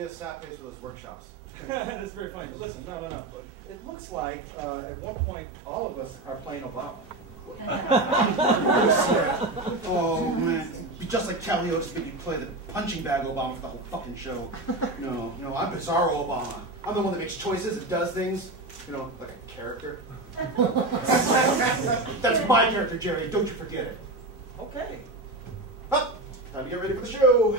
probably a sap pays for those workshops. That's very funny. But listen, no. It looks like at one point all of us are playing Obama. Oh man, it'd be just like Caleodis made you play the punching bag Obama for the whole fucking show. No, I'm Bizarro Obama. I'm the one that makes choices and does things, like a character. That's my character, Jerry. Don't you forget it. Okay. Up, time to get ready for the show.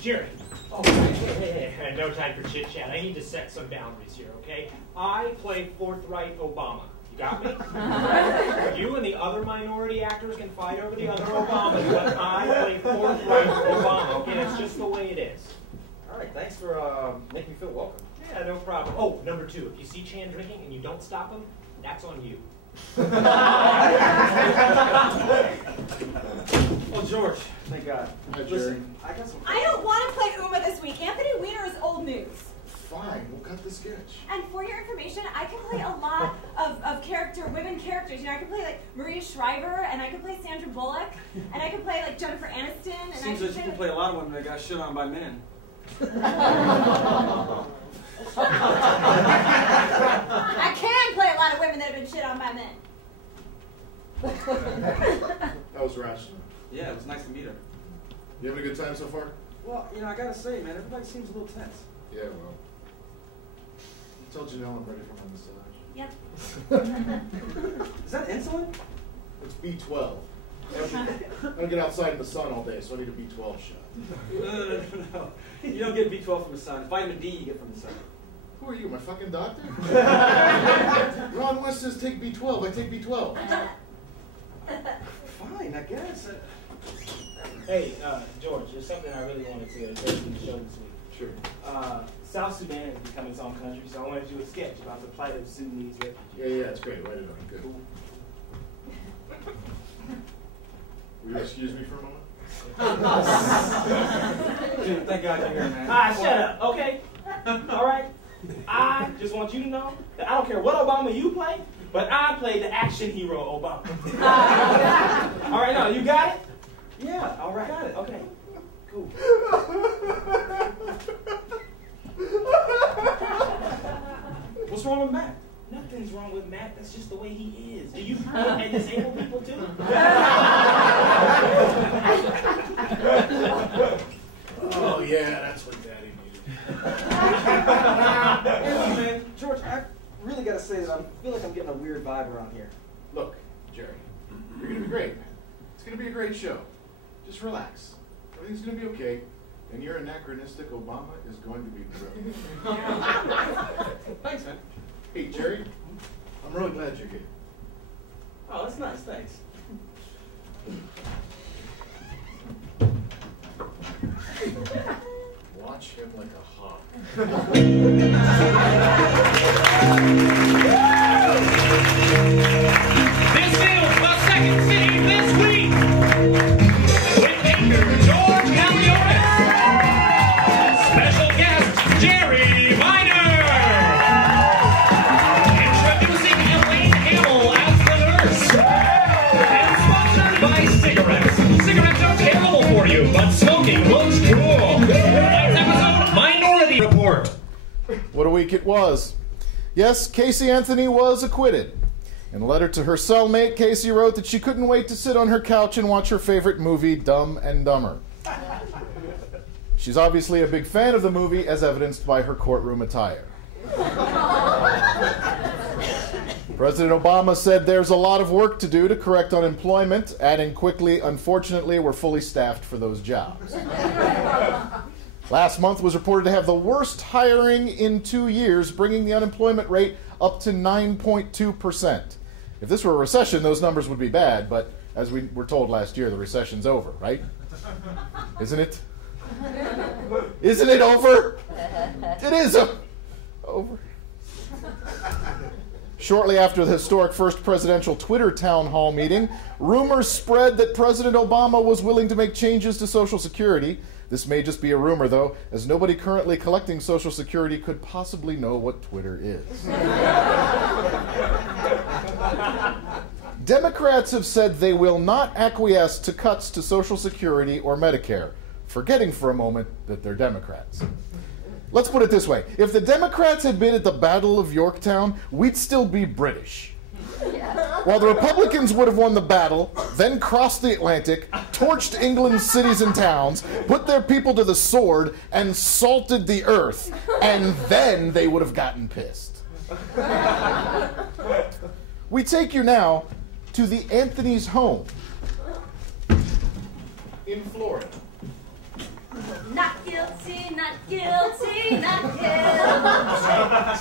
Jerry. Oh, hey, no time for chit-chat. I need to set some boundaries here, okay? I play forthright Obama. You got me? You and the other minority actors can fight over the other Obamas, but I play forthright Obama, okay? That's just the way it is. All right, thanks for making me feel welcome. Yeah, no problem. Oh, number 2, if you see Chan drinking and you don't stop him, that's on you. Oh, George, thank God. Hi, Listen, I got some. I don't want to play Uma this week. Anthony Weiner is old news. Fine, we'll cut the sketch. And for your information, I can play a lot of women characters. I can play like Maria Shriver, and I can play Sandra Bullock, and I can play like Jennifer Aniston. And Seems like you can play a lot of women that got shit on by men. I can play a lot of women that have been shit on by men. That was rational. Yeah, it was nice to meet her. You having a good time so far? Well, I gotta say, man, everybody seems a little tense. Yeah, well. Tell Janel I'm ready for my massage. Yep. Is that insulin? It's B12. I don't get outside in the sun all day, so I need a B12 shot. No. You don't get B12 from the sun. Vitamin D you get from the sun. Who are you, my fucking doctor? Ron West says take B12. I take B12. Fine, I guess. Hey, George, there's something I really wanted to tell you to the show this week. Sure. South Sudan is becoming its own country, so I wanted to do a sketch about the plight of Sudanese refugees. Yeah, it's great. Write it on. Good. Will you excuse me for a moment? Dude, thank God you're here, man. Shut up, okay? All right? I just want you to know that I don't care what Obama you play, but I play the action hero Obama. All right, now, you got it? Yeah, all right. Got it, okay. Cool. What's wrong with Matt? Nothing's wrong with Matt. That's just the way he is. Do you and disabled people too? Oh, yeah, that's what Daddy needed. Hey, look, man, George, I really got to say that I feel like I'm getting a weird vibe around here. Look, Jerry, you're going to be great. It's going to be a great show. Just relax. Everything's going to be okay. And your anachronistic Obama is going to be brilliant. Thanks, man. Hey, Jerry, I'm really glad you're here. Oh, that's nice. Thanks. Watch him like a hawk. This is the second city this week. With Baker, George Caleodis. Special guest, Jerry Weier. Introducing Elaine Hamel as the nurse. And sponsored by cigarettes. Cigarettes are terrible for you, but smoking looks cool. Tonight's episode, Minority Report. What a week it was. Yes, Casey Anthony was acquitted. In a letter to her cellmate, Casey wrote that she couldn't wait to sit on her couch and watch her favorite movie, Dumb and Dumber. She's obviously a big fan of the movie, as evidenced by her courtroom attire. President Obama said there's a lot of work to do to correct unemployment, adding quickly, unfortunately, we're fully staffed for those jobs. Last month was reported to have the worst hiring in 2 years, bringing the unemployment rate up to 9.2%. If this were a recession, those numbers would be bad, but as we were told last year, the recession's over, right? Isn't it? Isn't it over? It is over. Shortly after the historic first presidential Twitter town hall meeting, rumors spread that President Obama was willing to make changes to Social Security. This may just be a rumor, though, as nobody currently collecting Social Security could possibly know what Twitter is. Democrats have said they will not acquiesce to cuts to Social Security or Medicare, forgetting for a moment that they're Democrats. Let's put it this way. If the Democrats had been at the Battle of Yorktown, we'd still be British. While the Republicans would have won the battle, then crossed the Atlantic, torched England's cities and towns, put their people to the sword, and salted the earth, and then they would have gotten pissed. We take you now to the Anthony's home in Florida. Not guilty, not guilty, not guilty.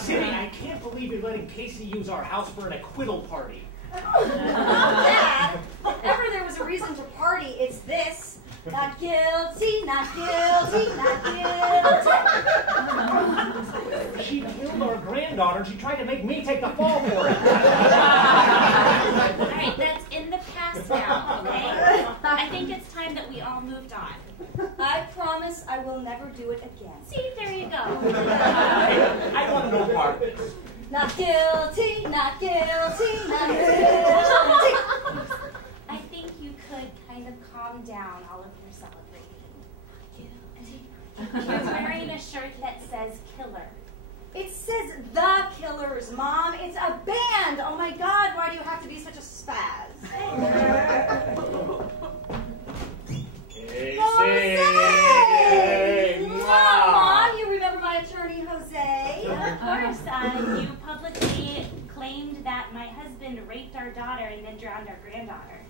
Timmy, I can't believe you're letting Casey use our house for an acquittal party. Dad, if ever there was a reason to party, it's this. Not guilty, not guilty, not guilty. She killed our granddaughter and she tried to make me take the fall for it. All right, that's in the past now, okay? I think it's time that we all moved on. I promise I will never do it again. See, there you go. I want no part of this. Not guilty, not guilty, not guilty. I think you could kind of calm down all of your celebrating. You're wearing a shirt that says killer. It says The Killers, Mom. It's a band. Oh my God, why do you have to be such a spaz? Jose! Mom, you remember my attorney, Jose? Of course, you publicly claimed that my husband raped our daughter and then drowned our granddaughter.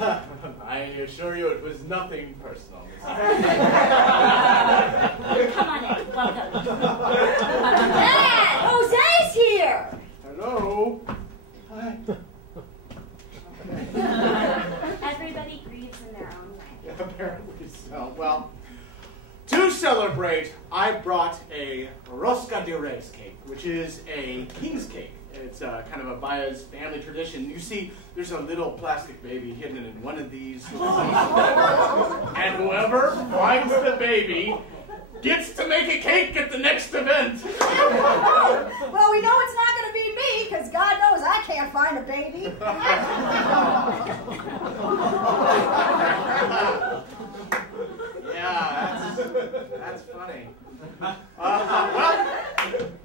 I assure you it was nothing personal. Come on in, welcome. Dad, Jose's here! Hello? Hi. Everybody grieves in their own way. Apparently so. Well, to celebrate, I brought a rosca de reyes cake, which is a king's cake. It's kind of a Weiers family tradition. You see, there's a little plastic baby hidden in one of these. And whoever finds the baby gets to make a cake at the next event. Well, we know it's not going to be me, because God knows I can't find a baby. Yeah, that's funny. Well,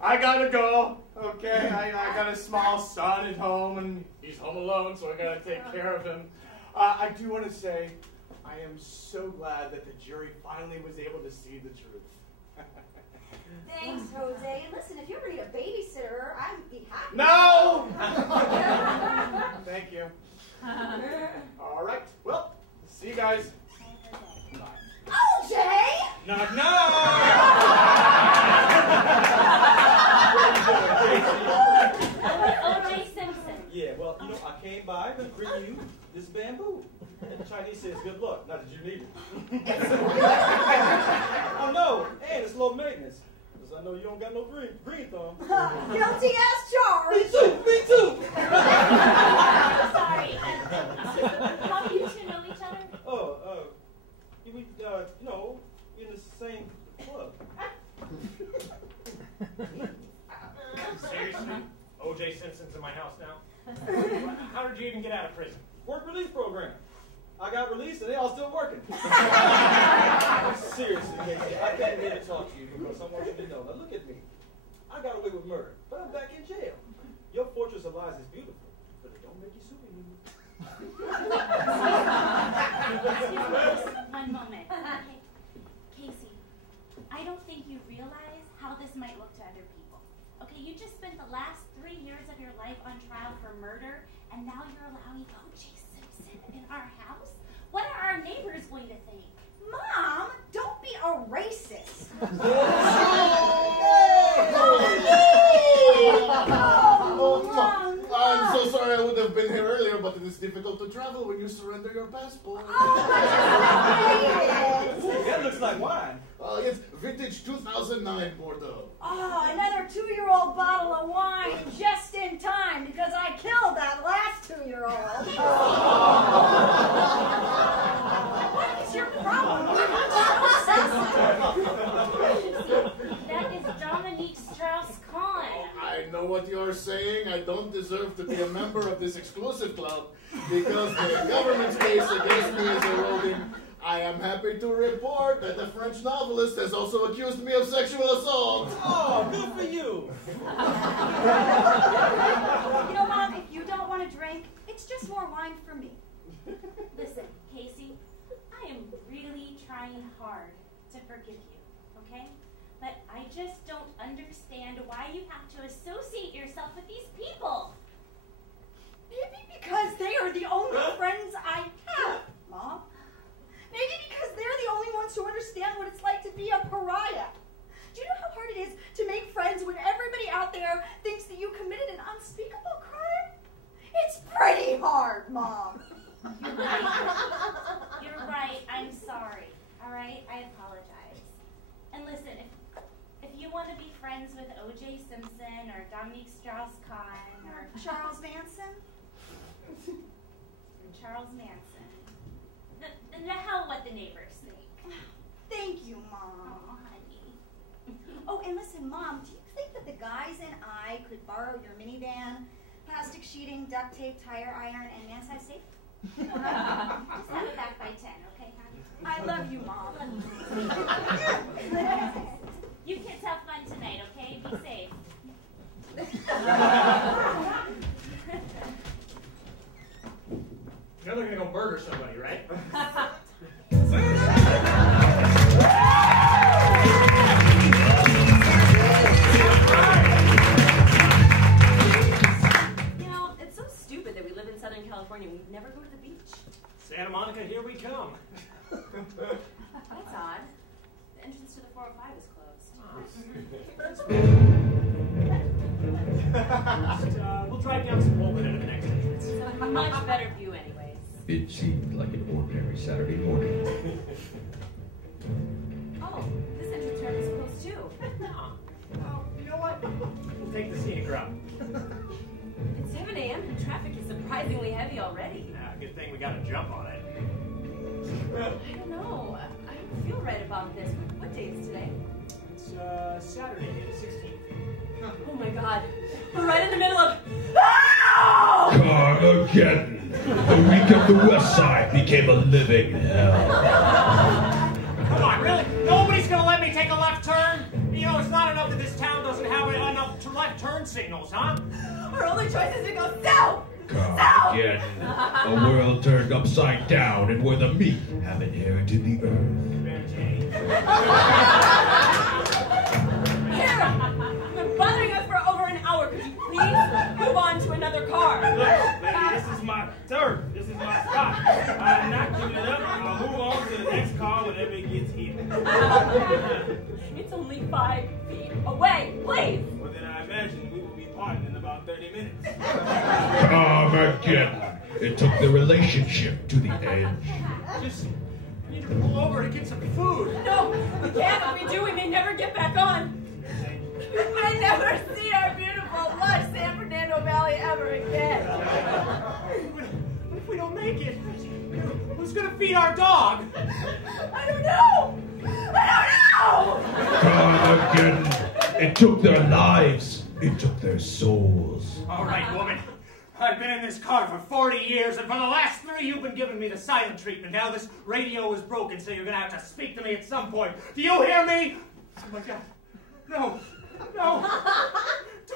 I gotta go. Okay, I got a small son at home, and he's home alone, so I gotta take care of him. I do want to say, I am so glad that the jury finally was able to see the truth. Thanks, Jose. And listen, if you ever need a babysitter, I'd be happy. No! Thank you. All right, well, see you guys. Bye. Oh, Jay! Knock, knock! O.J. Simpson. Yeah, well, you know, I came by to bring you this bamboo. And the Chinese says good luck, not that you need it. Oh, no, and it's low maintenance. Because I know you don't got no green thumb. Guilty as charged. Me too, me too. Sorry. How do you two know each other? Oh, we, in the same club. Seriously? O.J. Simpson's in my house now? How did you even get out of prison? Work release program. I got released and they all still working. Seriously, Casey, I came here to talk to you because I want you to know. Now look at me. I got away with murder, but I'm back in jail. Your fortress of lies is beautiful, but it don't make you superhuman. Just one moment. Okay. Casey, I don't think you realize how this might look to other people. Okay, you just spent the last 3 years of your life on trial for murder, and now you're allowing O.J. Simpson in our house? What are our neighbors going to think? Mom, don't be a racist. I'm so sorry I would have been here earlier, but it is difficult to travel when you surrender your passport. That looks like wine. It's vintage 2009 Bordeaux. Oh, another 2-year-old bottle of wine just in time because I killed that last 2-year-old. What is your problem? That is Dominique Strauss-Kahn. I know what you're saying. I don't deserve to be a member of this exclusive club because the government's case against me is eroding. I am happy to report that the French novelist has also accused me of sexual assault. Oh, good for you. You know, Mom, if you don't want to drink, it's just more wine for me. Listen, Casey, I am really trying hard to forgive you, okay? But I just don't understand why you have to associate yourself with these people. Maybe because they are the only friends I have, Mom. Maybe because they're the only ones who understand what it's like to be a pariah. Do you know how hard it is to make friends when everybody out there thinks that you committed an unspeakable crime? It's pretty hard, Mom. You're right. You're right. I'm sorry. All right? I apologize. And listen, if you want to be friends with O.J. Simpson or Dominique Strauss-Kahn or Charles Manson? Charles Manson, the hell what the neighbors think. Thank you, Mom. Oh, honey. Oh, and listen, Mom, do you think that the guys and I could borrow your minivan, plastic sheeting, duct tape, tire iron, and man-size safe? Just have it back by 10, okay, honey? I love you, Mom. You kids have fun tonight, okay? Be safe. You know they're gonna go murder somebody, right? You know, it's so stupid that we live in Southern California and we never go to the beach. Santa Monica, here we come. That's odd. The entrance to the 405 is closed. We'll drive down some Pullman into the next entrance. It's a much better view anyways. It seemed like an ordinary Saturday morning. Oh, this entrance ramp is closed too. Oh, you know what? We'll take the scenic route. It's 7 a.m. and traffic is surprisingly heavy already. Good thing we got a jump on it. I don't know. I don't feel right about this. What day is today? It's Saturday, the 16th. Oh my god. We're right in the middle of... Carmageddon! The week of the West Side became a living hell. Come on, really? Nobody's gonna let me take a left turn? You know, it's not enough that this town doesn't have enough left turn signals, huh? Our only choice is to go south! Carmageddon. A world turned upside down and where the meek have inherited the earth. Here! You've been bothering us for over an hour. Could you please move on to another car? Look, lady, this is my turf. This is my spot. I'm not giving it up. I'll move on to the next car whenever it gets here. It's only 5 feet away. Please! Well, then I imagine we will be parting in about 30 minutes. Carmageddon. It took the relationship to the edge. Just need to pull over to get some food. No, we can't. If we do, we may never get back on. We may never see our beautiful, lush San Fernando Valley ever again. What if we don't make it? Who's gonna feed our dog? I don't know. Carmageddon. It took their lives. It took their souls. All right, woman. I've been in this car for 40 years, and for the last 3 you've been giving me the silent treatment. Now this radio is broken, so you're gonna have to speak to me at some point. Do you hear me? Oh my God. No. No.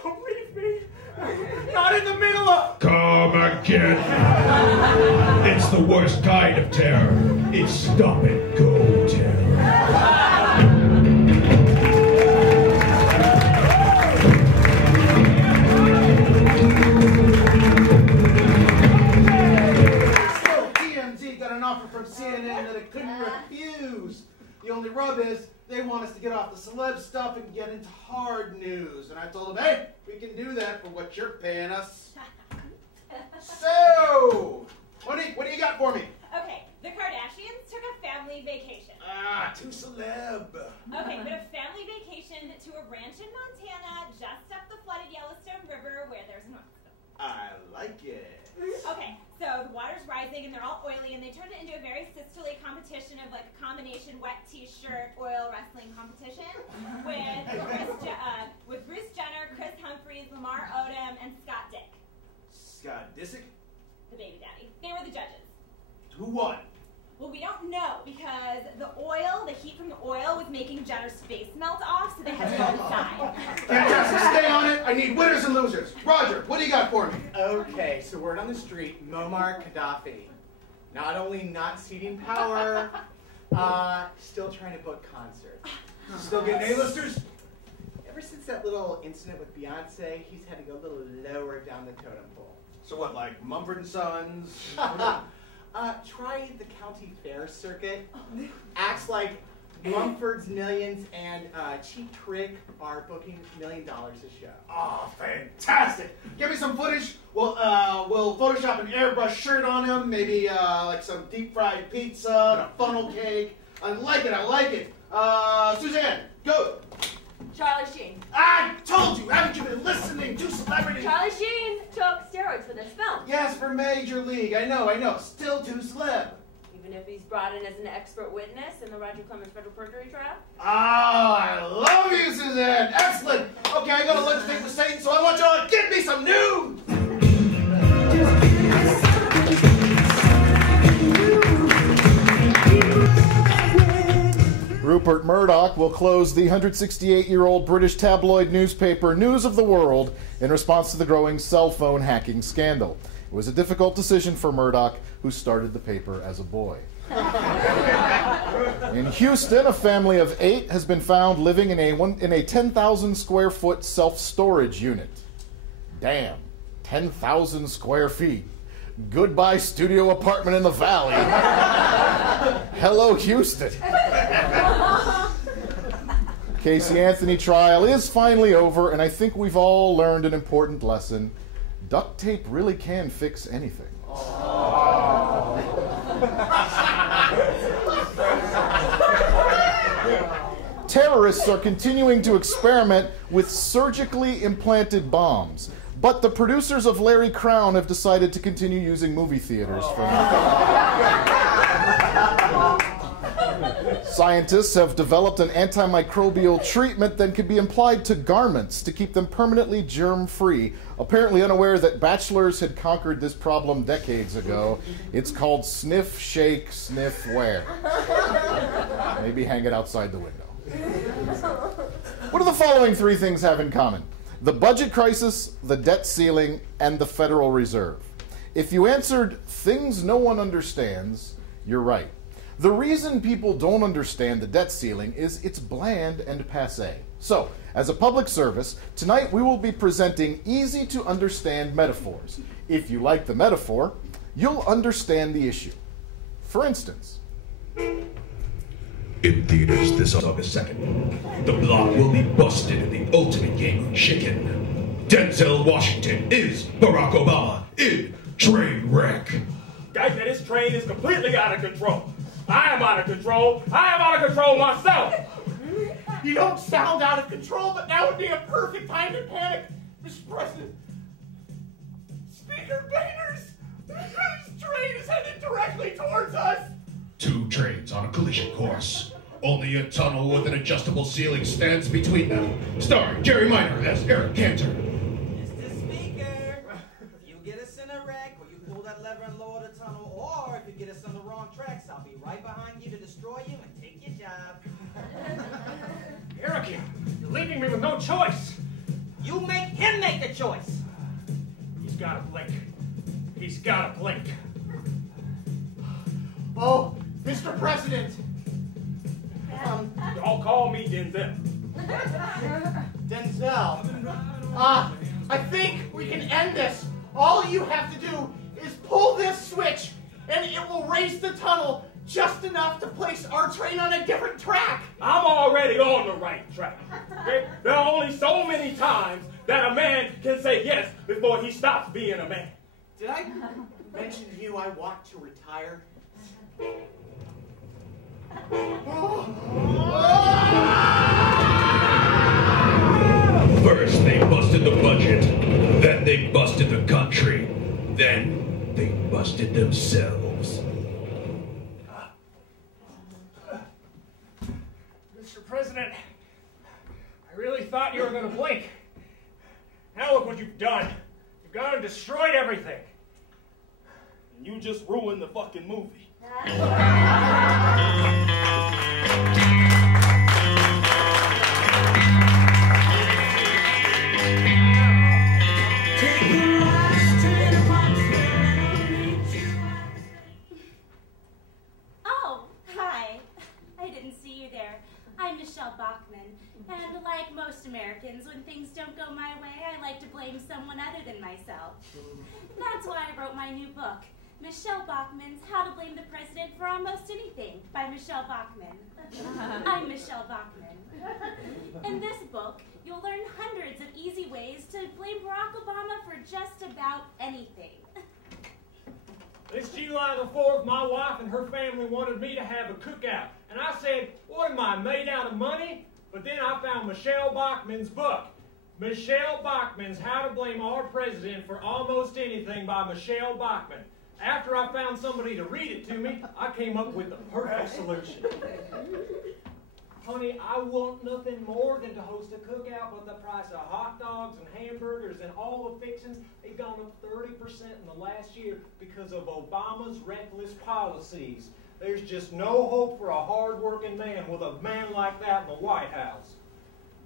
Don't leave me. Not in the middle of... Carmageddon. It's the worst kind of terror. It's stop and go terror. Got an offer from CNN that it couldn't refuse. The only rub is they want us to get off the celeb stuff and get into hard news. And I told them, hey, we can do that for what you're paying us. So, what do you got for me? Okay, the Kardashians took a family vacation. Ah, too celeb. Okay, but a family vacation to a ranch in Montana just up the flooded Yellowstone River where there's an oil. I like it. Okay, so the water's rising and they're all oily and they turned it into a very sisterly competition of like a combination wet t-shirt, oil wrestling competition with Bruce Jenner, Chris Humphries, Lamar They have to go inside. Fantastic, stay on it. I need winners and losers. Roger, what do you got for me? Okay, so word on the street, Muammar Gaddafi. Not only not ceding power, still trying to book concerts. Still getting A-listers? Ever since that little incident with Beyonce, he's had to go a little lower down the totem pole. So what, like Mumford & Sons? Try the county fair circuit. Acts like Mumford's Millions and Cheap Trick are booking $1 million a show. Oh, fantastic! Give me some footage. We'll Photoshop an airbrush shirt on him, maybe like some deep fried pizza, and a funnel cake. I like it, I like it. Suzanne, go! Charlie Sheen. I told you, haven't you been listening to celebrity? Charlie Sheen took steroids for this film. Yes, for Major League. I know. Still too celeb. Even if he's brought in as an expert witness in the Roger Clemens federal perjury trial. Oh, I love you, Suzanne. Excellent. Okay, I got a lunch date with Satan, so I want y'all to give me some news. Rupert Murdoch will close the 168-year-old British tabloid newspaper News of the World in response to the growing cell phone hacking scandal. It was a difficult decision for Murdoch, who started the paper as a boy. In Houston, a family of 8 has been found living in a 10,000 square foot self-storage unit. Damn, 10,000 square feet. Goodbye studio apartment in the valley. Hello, Houston. Casey Anthony trial is finally over, and I think we've all learned an important lesson. Duct tape really can fix anything. Terrorists are continuing to experiment with surgically implanted bombs, but the producers of Larry Crown have decided to continue using movie theaters for now. Scientists have developed an antimicrobial treatment that can be applied to garments to keep them permanently germ-free, apparently unaware that bachelors had conquered this problem decades ago. It's called Sniff, Shake, Sniff, Wear. Maybe hang it outside the window. What do the following 3 things have in common? The budget crisis, the debt ceiling, and the Federal Reserve. If you answered things no one understands, you're right. The reason people don't understand the debt ceiling is it's bland and passé. So, as a public service, tonight we will be presenting easy-to-understand metaphors. If you like the metaphor, you'll understand the issue. For instance, in theaters this August 2nd, the block will be busted in the ultimate game of chicken. Denzel Washington is Barack Obama in Trainwreck. Guys, this train is completely out of control. I am out of control. I am out of control myself. You don't sound out of control, but now would be a perfect time to panic. Mr. President, Speaker Bainers, this train is headed directly towards us. 2 trains on a collision course. Only a tunnel with an adjustable ceiling stands between them. Starring Jerry Minor as Eric Cantor. Mr. Speaker, if you get us in a wreck, or you pull that lever and lower the tunnel, or if you get us on the wrong tracks, I'll be right behind you to destroy you and take your job. Eric, you're leaving me with no choice. You make him make the choice. He's got to blink. He's got to blink. Oh, Mr. President. Don't call me Denzel. Denzel. I think we can end this. All you have to do is pull this switch, and it will raise the tunnel just enough to place our train on a different track. I'm already on the right track. Okay? There are only so many times that a man can say yes before he stops being a man. Did I mention to you I want to retire? First they busted the budget, then they busted the country, then they busted themselves. Mr. President, I really thought you were going to blink. Now look what you've done. You've gone and destroyed everything. And you just ruined the fucking movie. most Americans, when things don't go my way, I like to blame someone other than myself. That's why I wrote my new book, Michelle Bachman's How to Blame the President for Almost Anything by Michelle Bachman. I'm Michelle Bachman. In this book, you'll learn hundreds of easy ways to blame Barack Obama for just about anything. This July the 4th, my wife and her family wanted me to have a cookout. And I said, what am I, made out of money? But then I found Michelle Bachman's book. Michelle Bachman's How to Blame Our President for Almost Anything by Michelle Bachman. After I found somebody to read it to me, I came up with the perfect solution. Honey, I want nothing more than to host a cookout, but the price of hot dogs and hamburgers and all the fixings, they've gone up 30% in the last year because of Obama's reckless policies. There's just no hope for a hard-working man with a man like that in the White House.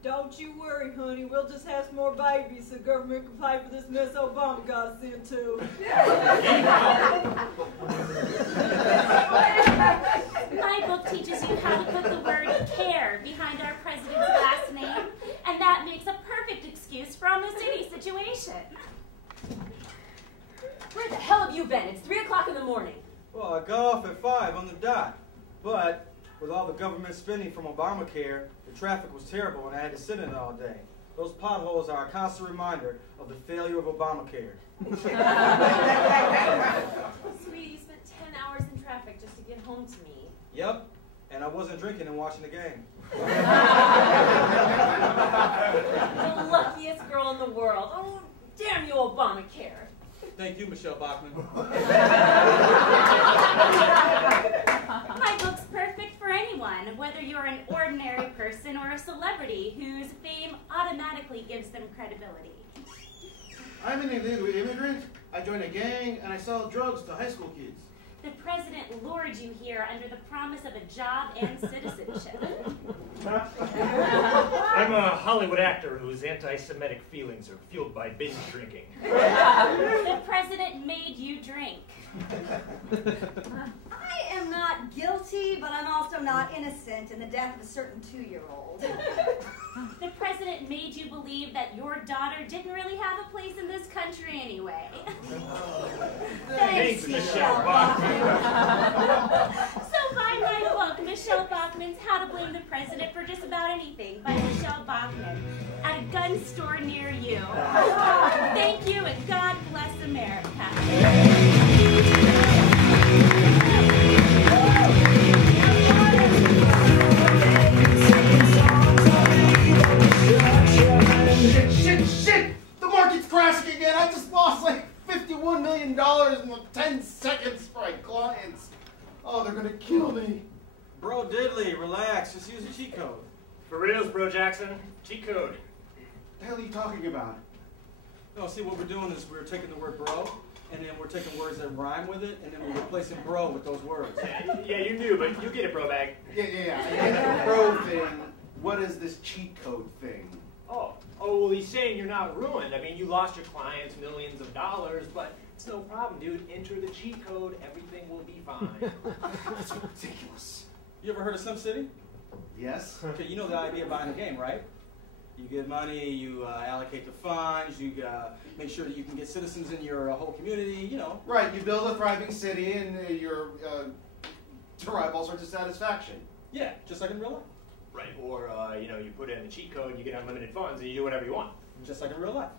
Don't you worry, honey. We'll just have some more babies so the government can pay for this mess Obama got us into. My book teaches you how to put the word care behind our president's last name, and that makes a perfect excuse for almost any situation. Where the hell have you been? It's 3 o'clock in the morning. Well, I got off at 5 on the dot, but with all the government spending from Obamacare, the traffic was terrible and I had to sit in it all day. Those potholes are a constant reminder of the failure of Obamacare. Sweetie, you spent 10 hours in traffic just to get home to me. Yep, and I wasn't drinking and watching the game. The luckiest girl in the world. Oh, damn you, Obamacare. Thank you, Michelle Bachman. My book's perfect for anyone, whether you're an ordinary person or a celebrity whose fame automatically gives them credibility. I'm an illegal immigrant. I joined a gang and I sell drugs to high school kids. The president lured you here under the promise of a job and citizenship. I'm a Hollywood actor whose anti-Semitic feelings are fueled by binge drinking. The president made you drink. I am not guilty, but I'm also not innocent in the death of a certain 2-year-old. The president made you believe that your daughter didn't really have a place in this country anyway. Thanks, Michelle Bachman. So buy my book, Michelle Bachman's How to Blame the President for Just About Anything by Michelle Bachman at a gun store near you. Thank you and God bless America. Shit! The market's crashing again. I just lost like $51 million in like 10 seconds for my clients. Oh, they're gonna kill me. Bro Diddley, relax. Just use a cheat code. For reals, bro Jackson. Cheat code. What the hell are you talking about? No, see, what we're doing is we're taking the word bro, and then we're taking words that rhyme with it, and then we're replacing bro with those words. Yeah, you knew, but you get it, bro bag. Yeah. I get the bro thing. What is this cheat code thing? Oh, well, he's saying you're not ruined. I mean, you lost your clients millions of dollars, but it's no problem, dude. Enter the cheat code. Everything will be fine. That's ridiculous. You ever heard of SimCity? Yes. Okay, you know the idea behind the game, right? You get money, you allocate the funds, you make sure that you can get citizens in your whole community, you know. Right, you build a thriving city and you derive all sorts of satisfaction. Yeah, just like in real life. Right, or, you put in the cheat code and you get unlimited funds and you do whatever you want. Just like in real life.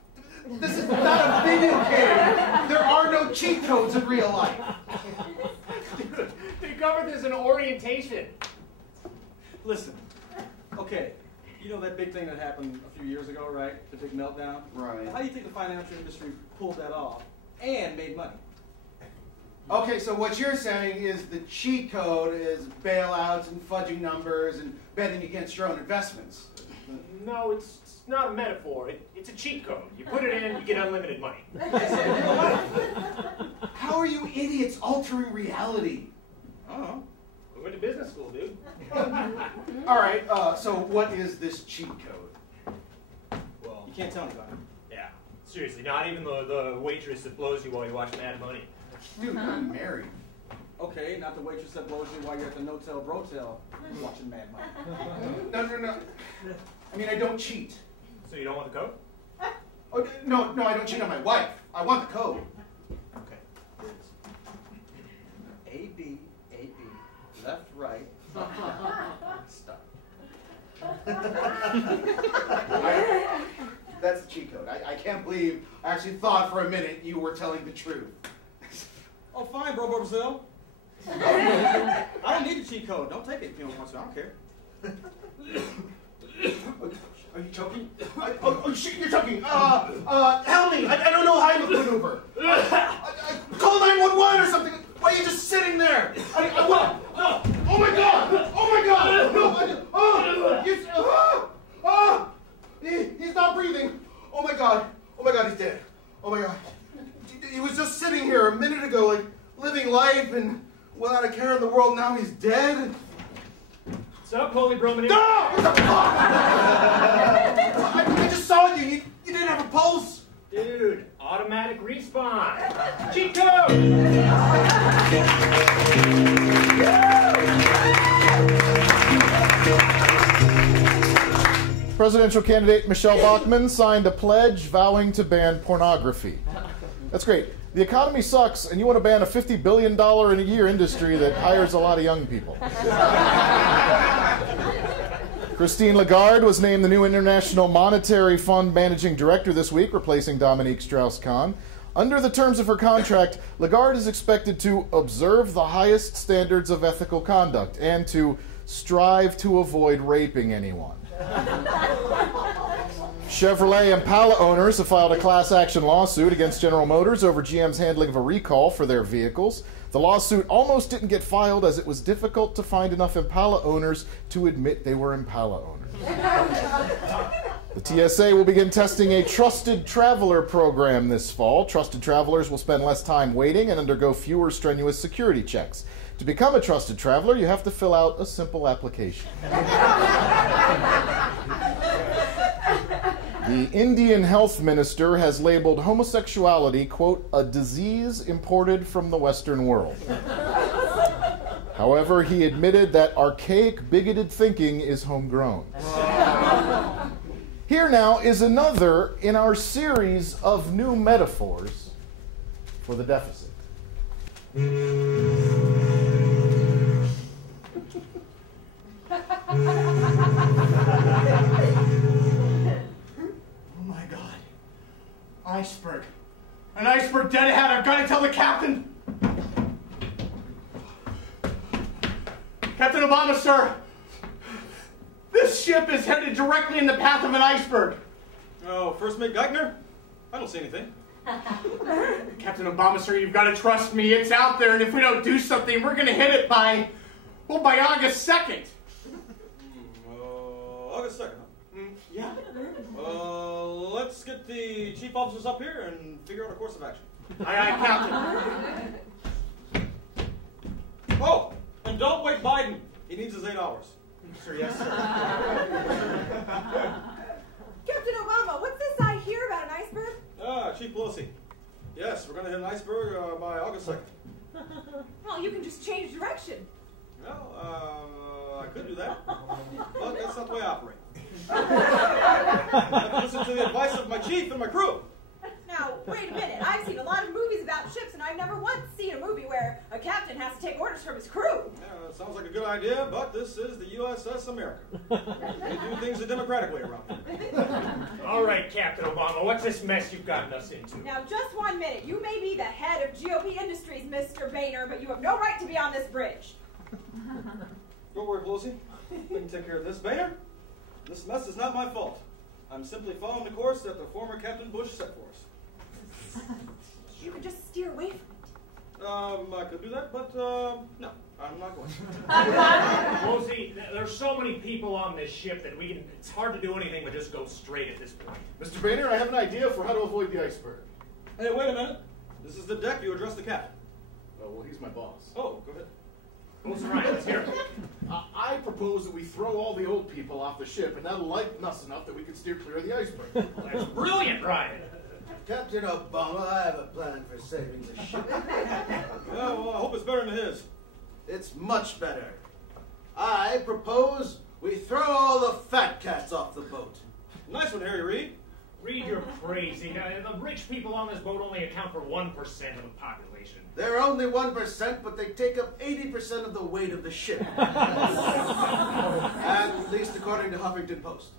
This is not a video game. There are no cheat codes in real life. Dude, they covered this in orientation. Listen, okay, you know that big thing that happened a few years ago, right? The big meltdown? Right. How do you think the financial industry pulled that off and made money? Okay, so what you're saying is the cheat code is bailouts and fudging numbers and betting against your own investments. No, it's not a metaphor. It's a cheat code. You put it in, you get unlimited money. How are you idiots altering reality? I don't know. We went to business school, dude. All right, so what is this cheat code? Well, you can't tell anybody. Yeah, seriously, not even the waitress that blows you while you watch Mad Money. Dude, I'm married. Okay, not the waitress that blows you while you're at the no-tell, bro-tell watching Mad Money. No. I mean, I don't cheat. So you don't want the code? Oh, no, I don't cheat on my wife. I want the code. Okay. A-B, left, right, stop. That's the cheat code. I can't believe I actually thought for a minute you were telling the truth. Oh, fine, Bro Brazil. I don't need a cheat code. Don't take it if you don't want to. I don't care. Are you choking? Oh shit, you're choking. Help me. I don't know how to maneuver. Call 911 or something. Why are you just sitting there? What? Oh my god! Oh my god! He's not breathing. Oh my god, he's dead. Oh my god. He was just sitting here a minute ago, like, living life and without a care in the world. Now he's dead. What's up, Holy Romina? No! What the fuck? I just saw you. You didn't have a pulse. Dude, automatic respawn. Cheat code! Presidential candidate Michelle Bachmann signed a pledge vowing to ban pornography. That's great. The economy sucks, and you want to ban a $50 billion in a year industry that hires a lot of young people. Christine Lagarde was named the new International Monetary Fund Managing Director this week, replacing Dominique Strauss-Kahn. Under the terms of her contract, Lagarde is expected to observe the highest standards of ethical conduct and to strive to avoid raping anyone. Chevrolet Impala owners have filed a class action lawsuit against General Motors over GM's handling of a recall for their vehicles. The lawsuit almost didn't get filed as it was difficult to find enough Impala owners to admit they were Impala owners. The TSA will begin testing a Trusted Traveler program this fall. Trusted Travelers will spend less time waiting and undergo fewer strenuous security checks. To become a Trusted Traveler, you have to fill out a simple application. The Indian health minister has labeled homosexuality, quote, a disease imported from the Western world. However, he admitted that archaic, bigoted thinking is homegrown. Here now is another in our series of new metaphors for the deficit. Iceberg. An iceberg dead ahead. I've got to tell the captain. Captain Obama, sir. This ship is headed directly in the path of an iceberg. Oh, First Mate Geithner? I don't see anything. Captain Obama, sir, you've got to trust me. It's out there, and if we don't do something, we're going to hit it by August 2nd. August 2nd, huh? Yeah. Let's get the chief officers up here and figure out a course of action. Aye, aye, Captain. Oh, and don't wake Biden. He needs his 8 hours. Sir, yes, sir. Captain Obama, what's this I hear about an iceberg? Chief Pelosi. Yes, we're going to hit an iceberg by August 2nd. Well, you can just change direction. Well, I could do that, but that's not the way I operate. I have to listen to the advice of my chief and my crew. Now, wait a minute. I've seen a lot of movies about ships, and I've never once seen a movie where a captain has to take orders from his crew. Yeah, that sounds like a good idea, but this is the USS America. We do things the democratic way around here. All right, Captain Obama, what's this mess you've gotten us into? Now, just 1 minute. You may be the head of GOP Industries, Mr. Boehner, but you have no right to be on this bridge. Don't worry, Pelosi. We can take care of this. Boehner, this mess is not my fault. I'm simply following the course that the former Captain Bush set for us. You could just steer away from it. I could do that, but no, I'm not going to. Pelosi, there's so many people on this ship that it's hard to do anything but just go straight at this point. Mr. Boehner, I have an idea for how to avoid the iceberg. Hey, wait a minute. This is the deck. You address the captain. Oh, well, he's my boss. Oh, go ahead. Who's right? Let's hear it. I propose that we throw all the old people off the ship, and that'll lighten us enough that we can steer clear of the iceberg. Well, that's brilliant, Ryan. Captain Obama, I have a plan for saving the ship. Yeah, well, I hope it's better than his. It's much better. I propose We throw all the fat cats off the boat. Nice one, Harry Reid. Read your crazy. The rich people on this boat only account for 1% of the population. They're only 1%, but they take up 80% of the weight of the ship. At least according to Huffington Post.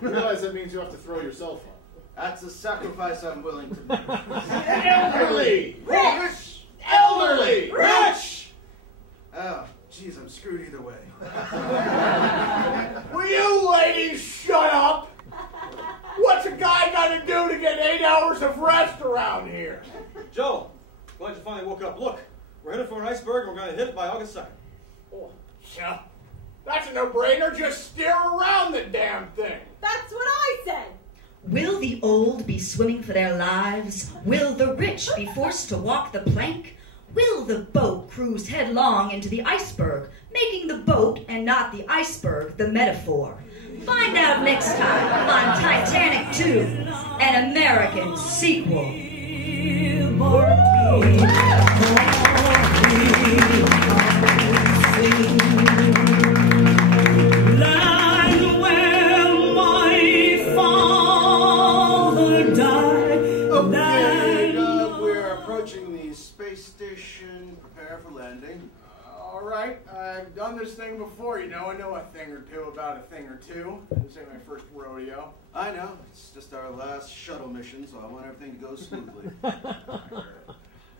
You realize that means you have to throw your cell phone. That's a sacrifice I'm willing to make. Elderly! Rich! Elderly! Rich! Oh, geez, I'm screwed either way. Will you ladies shut up? What's a guy got to do to get 8 hours of rest around here? Joe, glad you finally woke up. Look, we're headed for an iceberg and we're going to hit it by August 2nd. Oh, yeah. That's a no-brainer. Just steer around the damn thing. That's what I said. Will the old be swimming for their lives? Will the rich be forced to walk the plank? Will the boat cruise headlong into the iceberg, making the boat and not the iceberg the metaphor? Find out next time on Titanic 2, an American sequel. We're approaching the space station. Prepare for landing. All right, I've done this thing before, you know. I know a thing or two about a thing or two. This ain't my first rodeo. I know. It's just our last shuttle mission, so I want everything to go smoothly.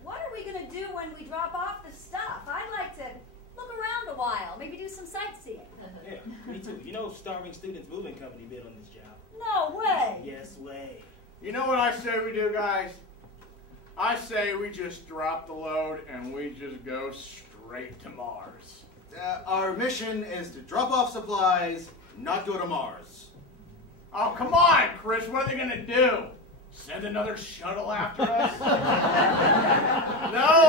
What are we going to do when we drop off the stuff? I'd like to look around a while, maybe do some sightseeing. Yeah, me too. You know, Starving Students Moving Company bid on this job. No way. Yes way. You know what I say we do, guys? I say we just drop the load and we just go straight to Mars. Our mission is to drop off supplies, not go to Mars. Oh, come on, Chris. What are they going to do? Send another shuttle after us? No,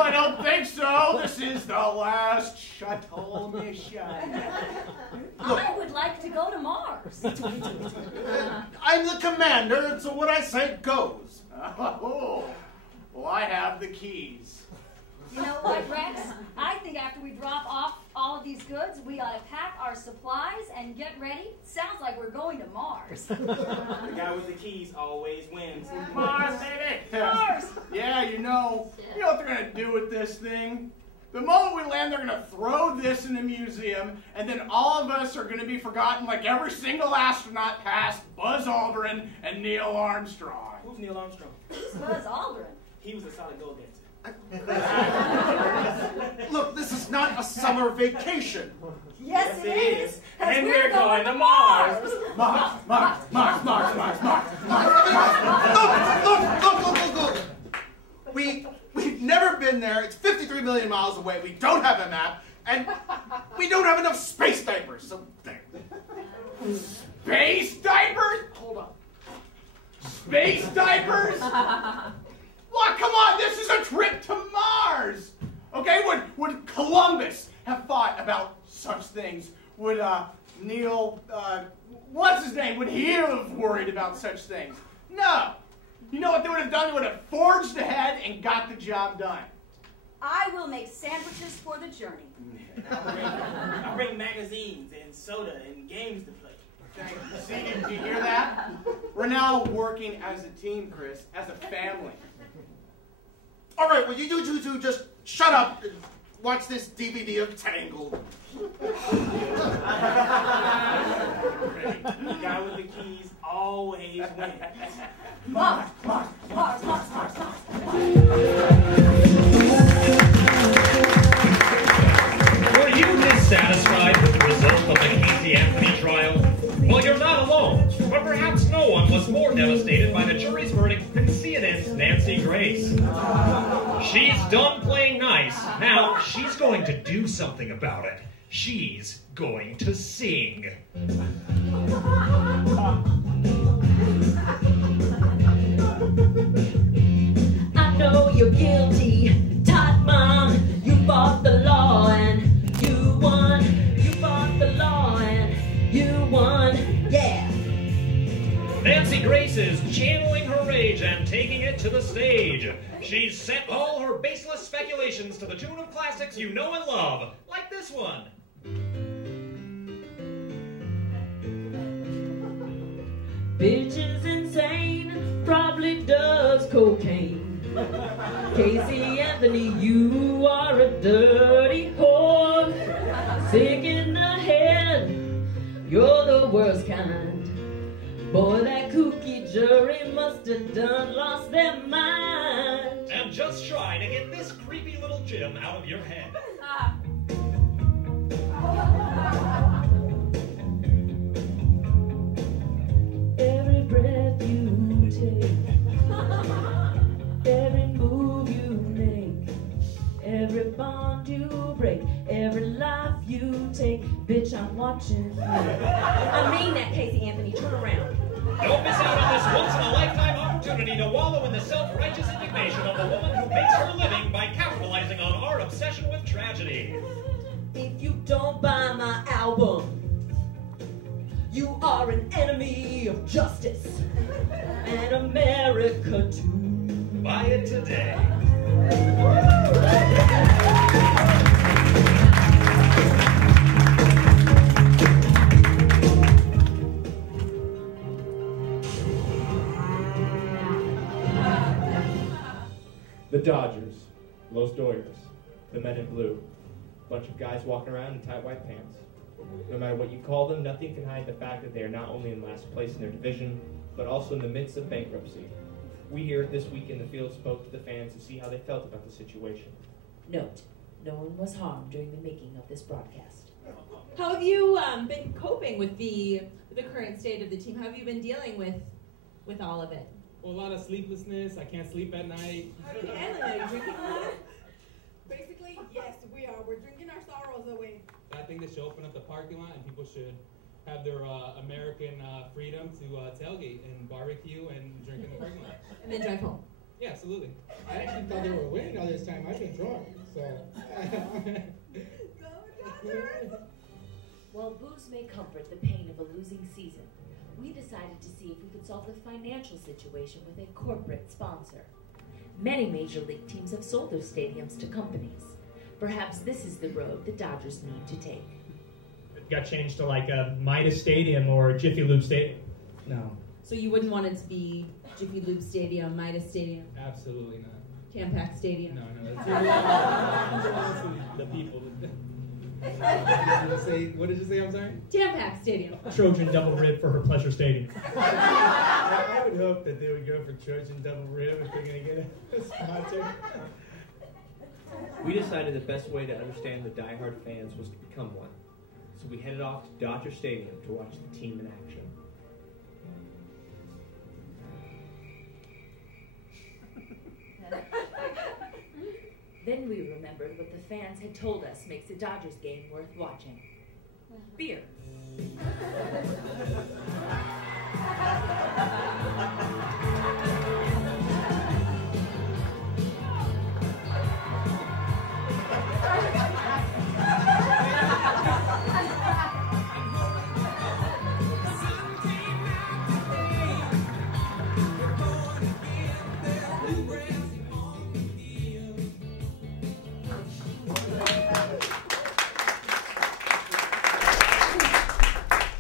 I don't think so. This is the last shuttle mission. I would like to go to Mars. I'm the commander, and so what I say goes. Oh, well, I have the keys. You know what, Rex? I think after we drop off all of these goods, we ought to pack our supplies and get ready. Sounds like we're going to Mars. The guy with the keys always wins. Mars, baby! Mars! Yeah, you know what they're going to do with this thing? The moment we land, they're going to throw this in a museum, and then all of us are going to be forgotten like every single astronaut past Buzz Aldrin and Neil Armstrong. Who's Neil Armstrong? Who's Buzz Aldrin? He was a solid gold dancer. Look, this is not a summer vacation. Yes, it is. And we're going to Mars. Mars. Look. We've never been there. It's 53 million miles away. We don't have a map, and we don't have enough space diapers. So there. Space diapers? Hold on. Space diapers? Well, come on, this is a trip to Mars! Okay, would Columbus have thought about such things? Would Neil, what's his name, would he have worried about such things? No. You know what they would have done? They would have forged ahead and got the job done. I will make sandwiches for the journey. I'll bring magazines and soda and games to play. Okay. See, did you hear that? We're now working as a team, Chris, as a family. All right, well, you two just shut up and watch this DVD of Tangled. The guy with the keys always wins. Mars. Were you dissatisfied with the result of the Casey Anthony trial? Well, you're not alone, but perhaps no one was more devastated by the jury's verdict than CNN's Nancy Grace. She's done playing nice. Now, she's going to do something about it. She's going to sing. I know you're guilty, Tot Mom. You fought the law and you won. You fought the law and you won. Yeah. Nancy Grace is channeling her rage and taking it to the stage. She's set all her baseless speculations to the tune of classics you know and love, like this one. Bitch is insane, probably does cocaine. Casey Anthony, you are a dirty whore. Sick in the head, you're the worst kind. Boy, that kooky jury must have done lost their mind. And just try to get this creepy little Jim out of your head. Every breath you take, every move you make, every bond you break, every life you take, bitch, I'm watching you. I mean that, Casey Anthony. Turn around. Don't miss out on this once-in-a-lifetime opportunity to wallow in the self-righteous indignation of the woman who makes her living by capitalizing on our obsession with tragedy. If you don't buy my album, you are an enemy of justice and America too. Buy it today. The Dodgers, Los Doyers, the Men in Blue, bunch of guys walking around in tight white pants. No matter what you call them, nothing can hide the fact that they are not only in last place in their division, but also in the midst of bankruptcy. We here this week in the field spoke to the fans to see how they felt about the situation. Note, no one was harmed during the making of this broadcast. How have you been coping with the current state of the team? How have you been dealing with all of it? Well, a lot of sleeplessness. I can't sleep at night. How are you handling it? Are you drinking a lot? Basically, yes, we are. We're drinking our sorrows away. I think they should open up the parking lot and people should have their American freedom to tailgate and barbecue and drink in the parking lot. And then drive home. Yeah, absolutely. I actually thought they were winning all this time. I've been drunk, so. While booze may comfort the pain of a losing season, we decided to see if we could solve the financial situation with a corporate sponsor. Many major league teams have sold their stadiums to companies. Perhaps this is the road the Dodgers need to take. It got changed to like a Midas Stadium or Jiffy Lube Stadium. No. So you wouldn't want it to be Jiffy Lube Stadium, Midas Stadium, Absolutely not. Tampax Stadium? No, that's the people. What did you say? I'm sorry? Tampax Stadium. Trojan Double Rib for her pleasure stadium. I would hope that they would go for Trojan Double Rib if they're going to get a sponsor. We decided the best way to understand the diehard fans was to become one. So we headed off to Dodger Stadium to watch the team in action. Then we remembered what the fans had told us makes a Dodgers game worth watching. Beer.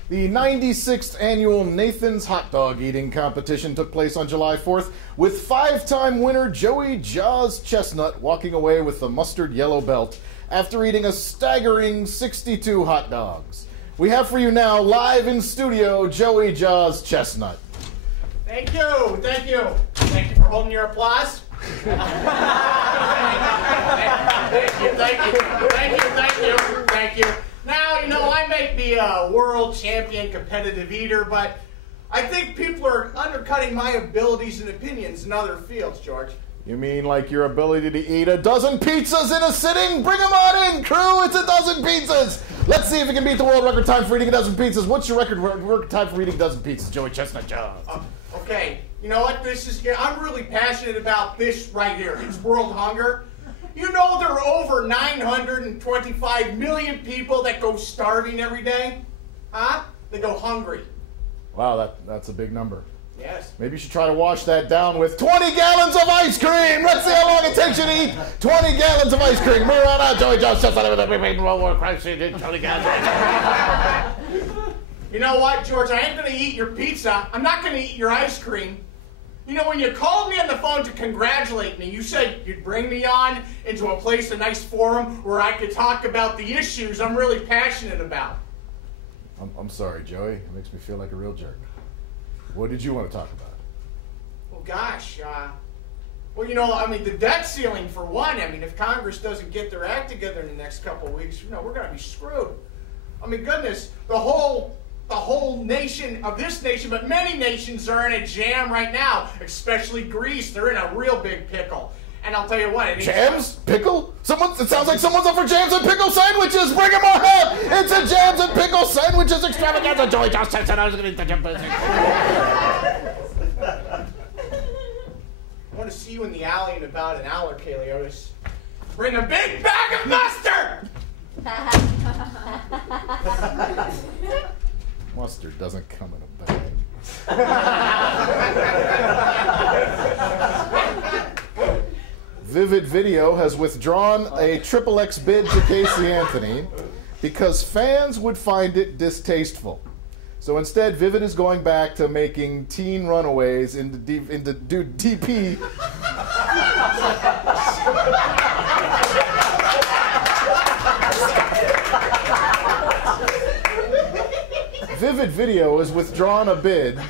The 96th annual Nathan's Hot Dog Eating Competition took place on July 4th, with five-time winner Joey Jaws Chestnut walking away with the mustard yellow belt after eating a staggering 62 hot dogs. We have for you now, live in studio, Joey Jaws Chestnut. Thank you, thank you. Thank you for holding your applause. Thank you. Now, you know, I may be a world champion competitive eater, but I think people are undercutting my abilities and opinions in other fields, George. You mean like your ability to eat a dozen pizzas in a sitting? Bring them on in, crew! It's a dozen pizzas! Let's see if you can beat the world record time for eating a dozen pizzas. What's your record time for eating a dozen pizzas, Joey Chestnut Jaws? Okay, you know what? I'm really passionate about this right here. It's world hunger. You know there are over 925 million people that go starving every day? Huh? They go hungry. Wow, that's a big number. Yes. Maybe you should try to wash that down with 20 gallons of ice cream! Let's see how long it takes you to eat 20 gallons of ice cream. Move on out, Joey Jones. 20 gallons of ice cream. You know what, George? I ain't going to eat your pizza. I'm not going to eat your ice cream. You know, when you called me on the phone to congratulate me, you said you'd bring me on into a place, a nice forum, where I could talk about the issues I'm really passionate about. I'm sorry, Joey. It makes me feel like a real jerk. What did you want to talk about? Well, gosh, well, you know, I mean, the debt ceiling, for one. I mean, if Congress doesn't get their act together in the next couple of weeks, you know, we're going to be screwed. I mean, goodness, the whole nation of this nation, but many nations are in a jam right now, especially Greece. They're in a real big pickle. And I'll tell you what, jams? Pickle? It sounds like someone's up for jams and pickle sandwiches. Bring them on up. It's a jams and pickle sandwiches extravaganza. Joey just said I was going to eat the jam. I want to see you in the alley in about an hour, Caleodis. Bring a big bag of mustard! Mustard doesn't come in a bag. Vivid Video has withdrawn a XXX bid to Casey Anthony because fans would find it distasteful. So instead, Vivid is going back to making teen runaways into DP. Vivid Video has withdrawn a bid to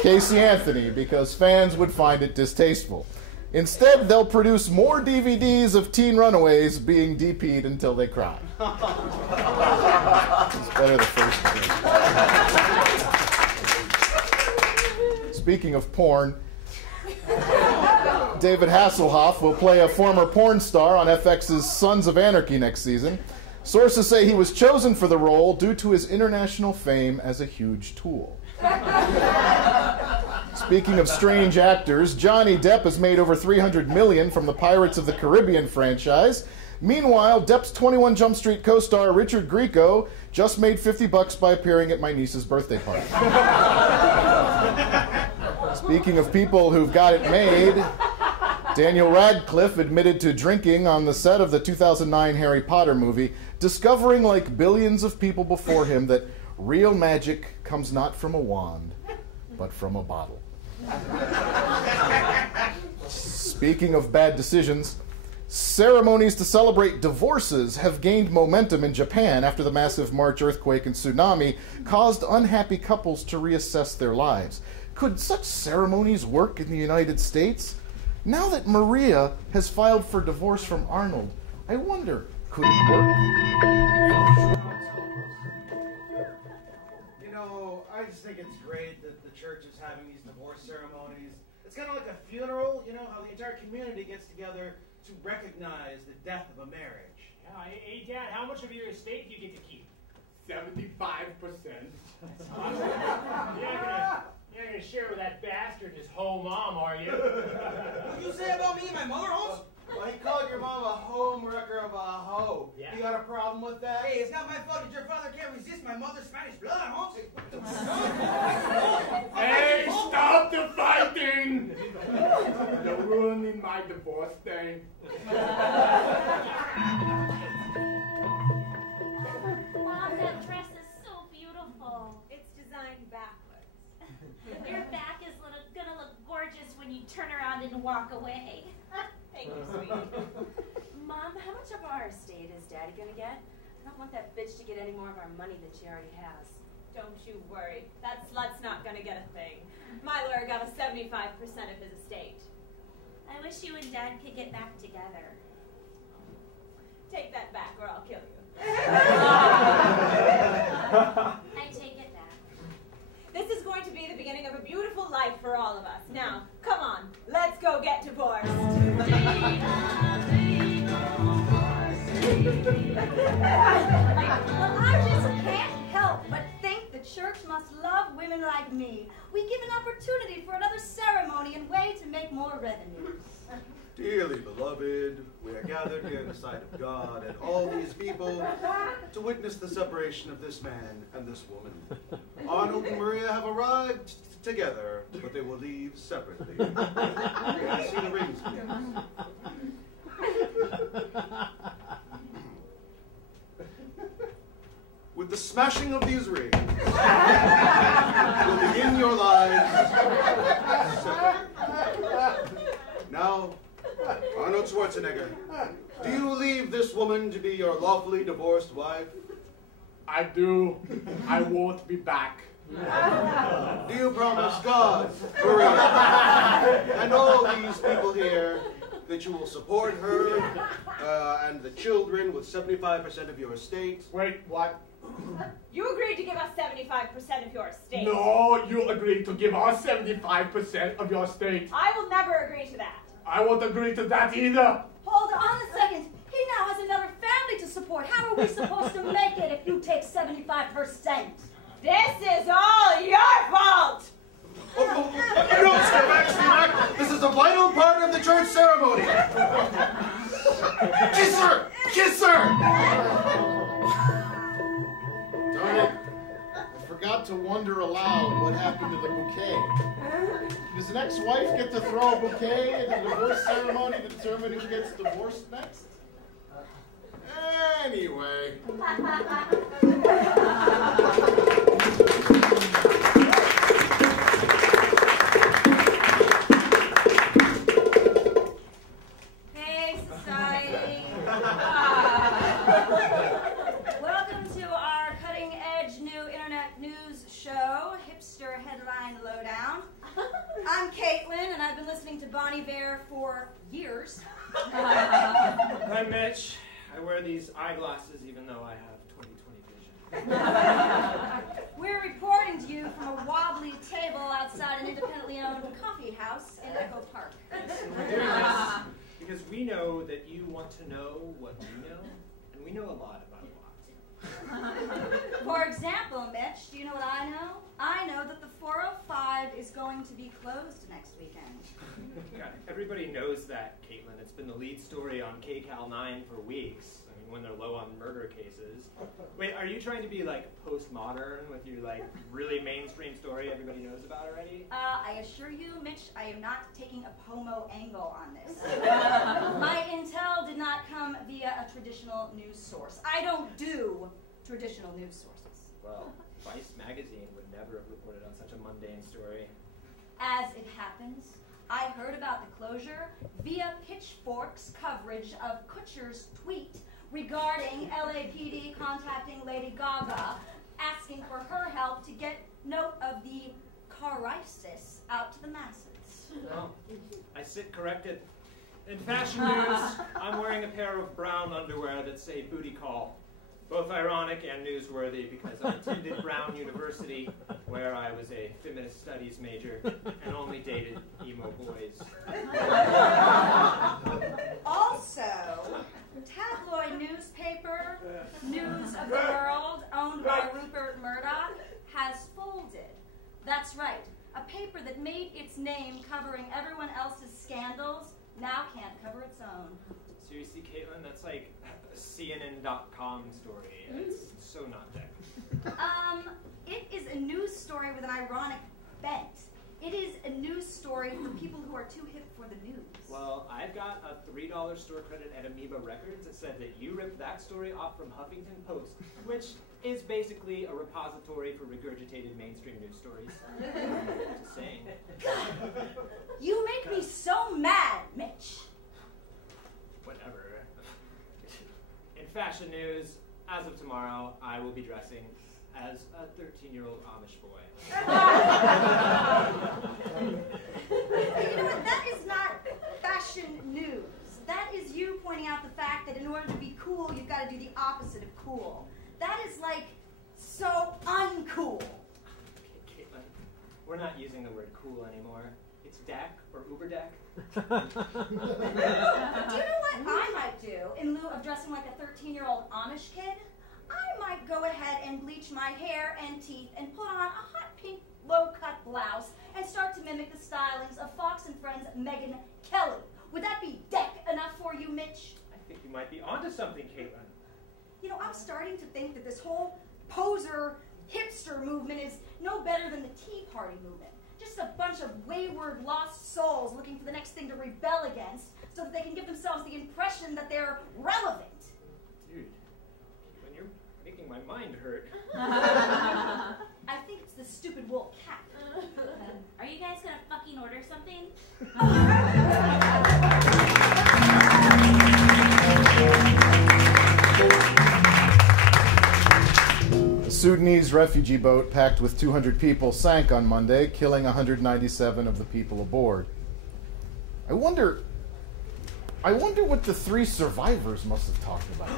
Casey Anthony because fans would find it distasteful. Instead, they'll produce more DVDs of teen runaways being DP'd until they cry. It's better the first bid. Speaking of porn, David Hasselhoff will play a former porn star on FX's Sons of Anarchy next season. Sources say he was chosen for the role due to his international fame as a huge tool. Speaking of strange actors, Johnny Depp has made over $300 million from the Pirates of the Caribbean franchise. Meanwhile, Depp's 21 Jump Street co-star Richard Grieco just made $50 by appearing at my niece's birthday party. Speaking of people who've got it made, Daniel Radcliffe admitted to drinking on the set of the 2009 Harry Potter movie, discovering, like billions of people before him, that real magic comes not from a wand, but from a bottle. Speaking of bad decisions, ceremonies to celebrate divorces have gained momentum in Japan after the massive March earthquake and tsunami caused unhappy couples to reassess their lives. Could such ceremonies work in the United States? Now that Maria has filed for divorce from Arnold, I wonder, could it work? You know, I just think it's great that the church is having these divorce ceremonies. It's kind of like a funeral, you know, how the entire community gets together to recognize the death of a marriage. Yeah, hey, Dad, how much of your estate do you get to keep? 75%. That's awesome. You're not gonna share with that bastard his whole mom, are you? What you say about me and my mother, Holmes? Well, he called your mom a home wrecker of a hoe. Yeah. You got a problem with that? Hey, it's not my fault that your father can't resist my mother's Spanish blood, Holmes. Hey, stop the fighting! You're ruining my divorce thing. Mom, that dress is so beautiful. It's designed backwards. Your back is gonna look gorgeous when you turn around and walk away. Thank you, sweetie. Mom, how much of our estate is Daddy gonna get? I don't want that bitch to get any more of our money than she already has. Don't you worry. That slut's not gonna get a thing. My lawyer got a 75% of his estate. I wish you and Dad could get back together. Take that back or I'll kill you. I take it back. This is going to be the beginning of a beautiful life for all of us. Now, come on, let's go get divorced. Well, I just can't help but think the church must love women like me. We give an opportunity for another ceremony and way to make more revenue. Dearly beloved, we are gathered here in the sight of God and all these people to witness the separation of this man and this woman. Arnold and Maria have arrived together, but they will leave separately. May I see the rings, please? With With the smashing of these rings, you'll begin your lives separate. Now, Arnold Schwarzenegger, do you leave this woman to be your lawfully divorced wife? I do. I won't be back. Do you promise God, Maria, and all these people here that you will support her and the children with 75% of your estate? Wait, what? You agreed to give us 75% of your estate. No, you agreed to give us 75% of your estate. I will never agree to that. I won't agree to that either. Hold on a second. He now has another family to support. How are we supposed to make it if you take 75%? This is all your fault! No, step back. This is a vital part of the church ceremony. Kiss her! Kiss her! Darn it. I forgot to wonder aloud what happened to the bouquet. Does an ex-wife get to throw a bouquet at the divorce ceremony to determine who gets divorced next? Anyway. Hey, society. Welcome to our cutting-edge new internet news show, Hipster Headline Lowdown. I'm Caitlin, and I've been listening to Bon Iver for years. I'm Mitch. I wear these eyeglasses even though I have 20/20 vision. We're reporting to you from a wobbly table outside an independently owned coffee house in Echo Park. We're doing this because we know that you want to know what we know, and we know a lot about a lot. For example, Mitch, do you know what I know? I know that the 405 is going to be closed next weekend. God, everybody knows that, Caitlin. It's been the lead story on KCAL 9 for weeks. I mean, when they're low on murder cases. Wait, are you trying to be like postmodern with your like really mainstream story everybody knows about already? I assure you, Mitch, I am not taking a Pomo angle on this. My intel did not come via a traditional news source. I don't do traditional news sources. Well, Vice magazine would never have reported on such a mundane story. As it happens, I heard about the closure via Pitchfork's coverage of Kutcher's tweet regarding LAPD contacting Lady Gaga, asking for her help to get note of the crisis out to the masses. Well, I sit corrected. In fashion news, I'm wearing a pair of brown underwear that say booty call. Both ironic and newsworthy because I attended Brown University, where I was a feminist studies major and only dated emo boys. Also, tabloid newspaper, News of the World, owned by Rupert Murdoch, has folded. That's right, a paper that made its name covering everyone else's scandals now can't cover its own. Seriously, Caitlin, that's like a CNN.com story. It's so not deck. It is a news story with an ironic bent. It is a news story for people who are too hip for the news. Well, I've got a $3 store credit at Amoeba Records that said that you ripped that story off from Huffington Post, which is basically a repository for regurgitated mainstream news stories. Just saying. You make me so mad, Mitch. Whatever. In fashion news, as of tomorrow, I will be dressing as a 13-year-old Amish boy. You know what? That is not fashion news. That is you pointing out the fact that in order to be cool, you've got to do the opposite of cool. That is like so uncool. Okay, Caitlin, we're not using the word cool anymore. It's deck or Uber deck. Do you know what I might do in lieu of dressing like a 13-year-old Amish kid? I might go ahead and bleach my hair and teeth and put on a hot pink low-cut blouse and start to mimic the stylings of Fox and Friends' Megyn Kelly. Would that be deck enough for you, Mitch? I think you might be onto something, Caitlin. You know, I'm starting to think that this whole poser hipster movement is no better than the Tea Party movement. Just a bunch of wayward, lost souls looking for the next thing to rebel against so that they can give themselves the impression that they're relevant. Dude, when you're making my mind hurt. I think it's the stupid wool cat. Are you guys gonna fucking order something? A Sudanese refugee boat packed with 200 people sank on Monday, killing 197 of the people aboard. I wonder what the 3 survivors must have talked about.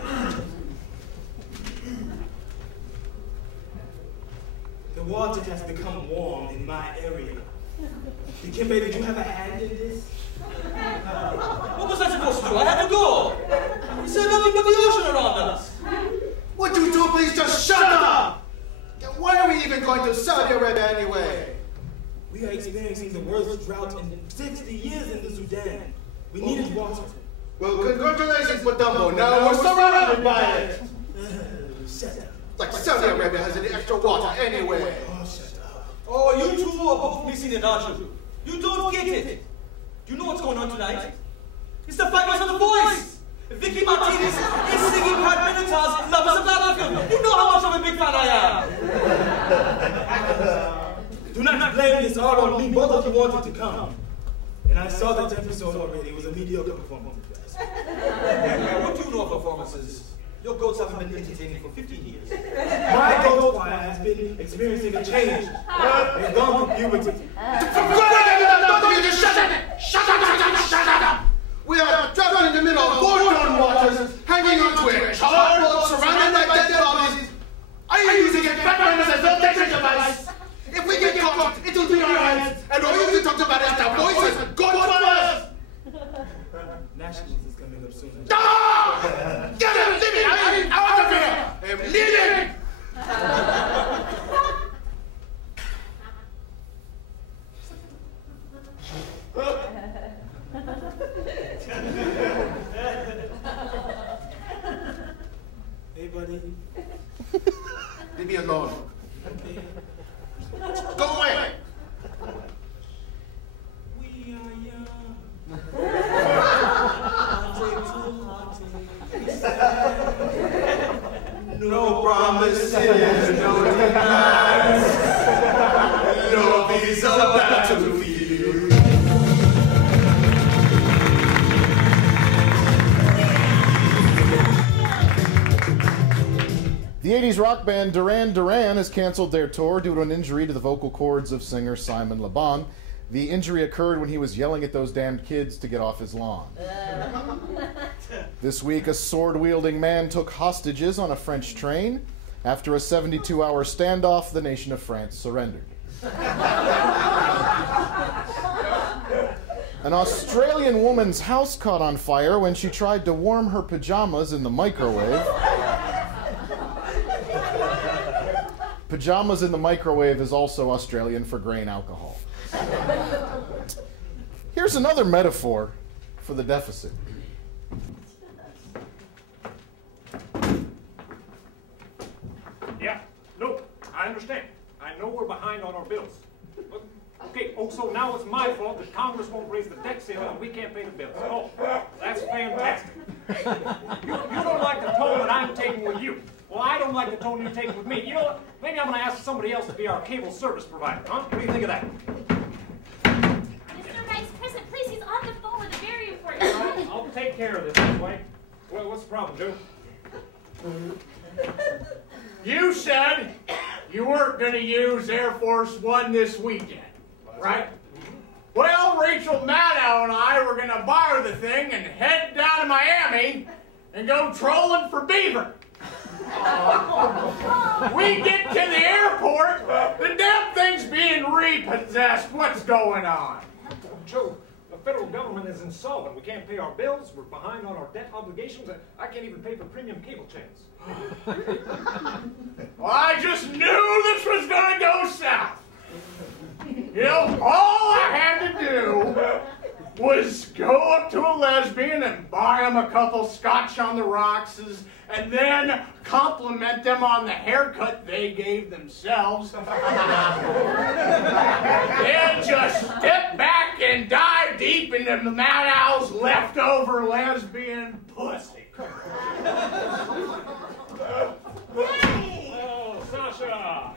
The water has become warm in my area. Dikembe, did you have a hand in this? What was I supposed to do? I had to go. You said nothing but the ocean around us. Would you two please just shut up? Why are we even going to Saudi Arabia anyway? We are experiencing the worst drought in 60 years in the Sudan. We needed water. Well, congratulations, Madumbo. Now we're surrounded by it. Shut up. Like Saudi Arabia has any extra water anyway. Oh, shut up. Oh, you two are both missing it, aren't you? You don't get it. Do you know what's going on tonight? It's the Fighters of the Voice. Vicky Martinez is singing Pat Benatar's Lovers of Battlefield. You know how much of a big fan I am. Do not blame this all on me. Both of you wanted to come. And I saw that episode already. It was a mediocre performance. What do you know of performances? Your goats haven't been entertaining for 15 years. My goat choir has been experiencing a change. They've gone through puberty. Shut up! We are trapped in the middle of war-torn waters, hanging onto a charred boat surrounded by dead bodies. Are you using a background as a filtration device? If we get caught, it will be our hands, and all you can talk about is our voices and God fires! Nationals is coming up soon. Ah! Get him! Leave me! I'm out of here! I'm leaving! Hey, buddy. Leave me alone. Go away! We are young. No promises, no demands. No visa battlefield. The 80s rock band Duran Duran has canceled their tour due to an injury to the vocal cords of singer Simon Le Bon. The injury occurred when he was yelling at those damned kids to get off his lawn. This week, a sword-wielding man took hostages on a French train. After a 72-hour standoff, the nation of France surrendered. An Australian woman's house caught on fire when she tried to warm her pajamas in the microwave. Pajamas in the microwave is also Australian for grain alcohol. Here's another metaphor for the deficit. Yeah, no, I understand. I know we're behind on our bills. But, okay, oh, so now it's my fault that Congress won't raise the debt ceiling and we can't pay the bills. Oh, that's fantastic. You don't like the tone that I'm taking with you. Well, I don't like the tone you're taking with me. You know what? Maybe I'm going to ask somebody else to be our cable service provider, huh? What do you think of that? Mr. Vice President, please, he's on the phone with a very important client. I'll take care of this, White. Well, what's the problem, Joe? You said you weren't going to use Air Force One this weekend, right? Well, Rachel Maddow and I were going to borrow the thing and head down to Miami and go trolling for beaver. We get to the airport, the damn thing's being repossessed. What's going on? Joe, the federal government is insolvent. We can't pay our bills. We're behind on our debt obligations. I can't even pay for premium cable channels. Well, I just knew this was going to go south. You know, all I had to do was go up to a lesbian and buy them a couple scotch on the rocks and then compliment them on the haircut they gave themselves. Then just step back and dive deep into Maddow's leftover lesbian pussy. Daddy! Oh, Sasha!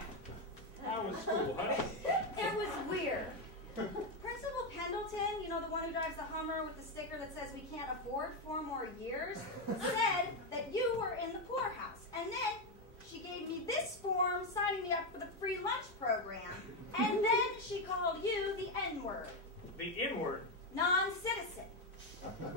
How was school, honey? It was weird. Principal Pendleton, you know, the one who drives the Hummer with the sticker that says we can't afford 4 more years, said that you were in the poorhouse. And then she gave me this form signing me up for the free lunch program. And then she called you the N-word. The N-word? Non-citizen.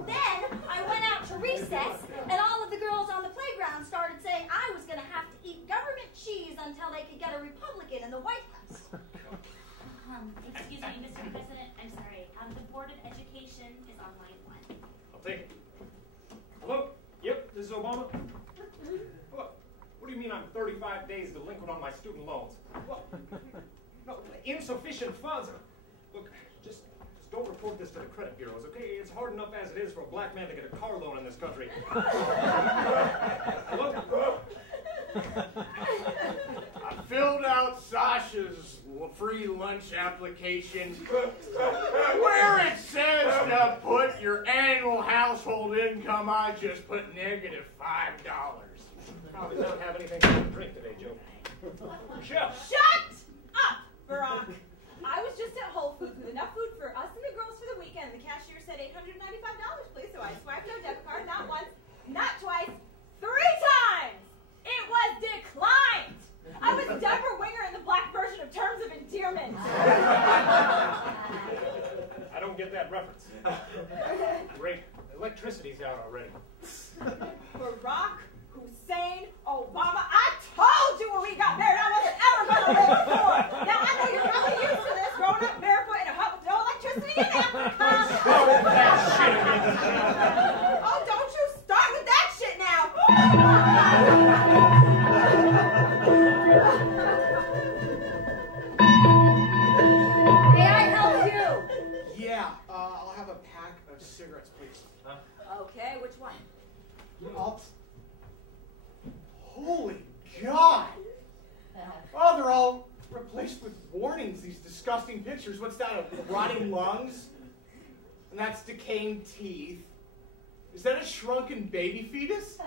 Then I went out to recess, and all of the girls on the playground started saying I was going to have to eat government cheese until they could get a Republican in the White House. Excuse me, Mr. President, I'm sorry. The Board of Education is on line 1. I'll take it. Hello? Yep, this is Obama. What do you mean I'm 35 days delinquent on my student loans? What? No, insufficient funds. Look, just don't report this to the credit bureaus, okay? It's hard enough as it is for a black man to get a car loan in this country. Hello? I filled out Sasha's free lunch application where it says to put your annual household income. I just put -$5. Probably don't have anything to drink today, Joe. Michelle! Shut up, Barack! I was just at Whole Foods with enough food for us and the girls for the weekend. The cashier said $895, please, so I swiped our debit card not once, not twice, 3 times! It was declined! I was Deborah Winger in the black version of Terms of Endearment. I don't get that reference. Great. Electricity's out already. Barack Hussein Obama, I told you when we got married I wasn't ever going to live poor. Now, I know you're probably used to this, growing up barefoot in a hut with no electricity in Africa. Oh, don't you start with that shit now. May I help you? Yeah, I'll have a pack of cigarettes, please. Okay, which one? Holy God! Oh, they're all replaced with warnings, these disgusting pictures. What's that, rotting lungs? And that's decaying teeth. Is that a shrunken baby fetus?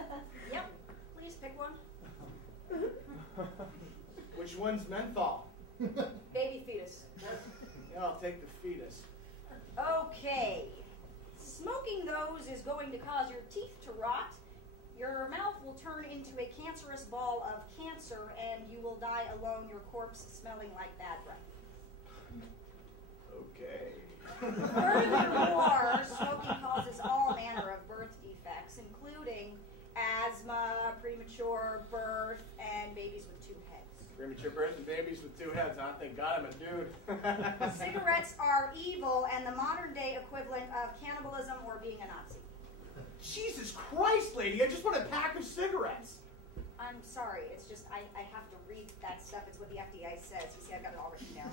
Yep. Please pick one. Which one's menthol? Baby fetus. Yeah, I'll take the fetus. Okay. Smoking those is going to cause your teeth to rot. Your mouth will turn into a cancerous ball of cancer, and you will die alone, your corpse smelling like bad breath. Okay. Furthermore, smoking causes all manner of birth defects, including asthma, premature birth, and babies with 2 heads. Premature birth and babies with 2 heads. I thank God I'm a dude. Cigarettes are evil and the modern-day equivalent of cannibalism or being a Nazi. Jesus Christ, lady, I just want a pack of cigarettes. I'm sorry, it's just I have to read that stuff. It's what the FDA says. You see, I've got it all written down.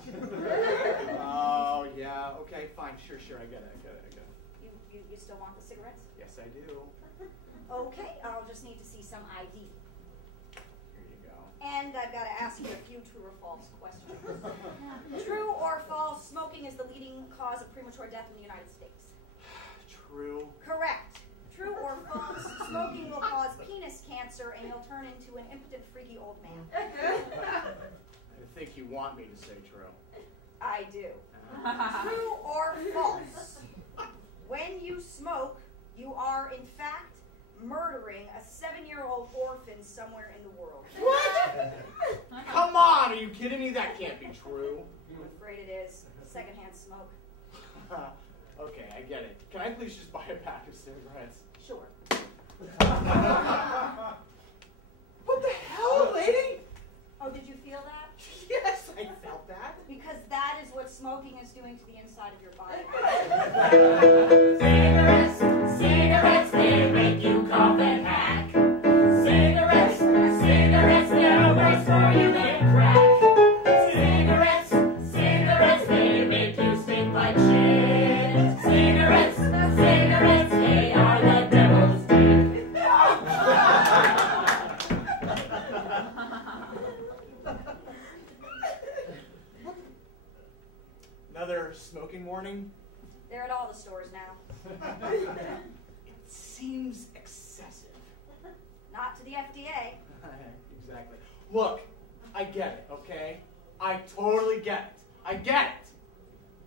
Oh, yeah, okay, fine, sure, I get it. You still want the cigarettes? Yes, I do. Okay, I'll just need to see some ID. Here you go. And I've got to ask you a few true or false questions. True or false, smoking is the leading cause of premature death in the United States? True. Correct. True or false, smoking will cause penis cancer and you'll turn into an impotent, freaky old man? I think you want me to say true. I do. True or false, when you smoke, you are, in fact, murdering a 7-year-old orphan somewhere in the world. What? Come on, are you kidding me? That can't be true. I'm afraid it is. Secondhand smoke. Okay, I get it. Can I please just buy a pack of cigarettes? Sure. What the hell, lady? Oh, did you feel that? Yes, I felt that. Because that is what smoking is doing to the inside of your body. Cigarettes, they make you cough and hack. Cigarettes, they're worse for you than crack. Cigarettes, they make you stink like shit. Cigarettes, they are the devil's dick. Another smoking warning? They're at all the stores now. It seems excessive. Not to the FDA. exactly. Look, I get it, okay? I totally get it. I get it.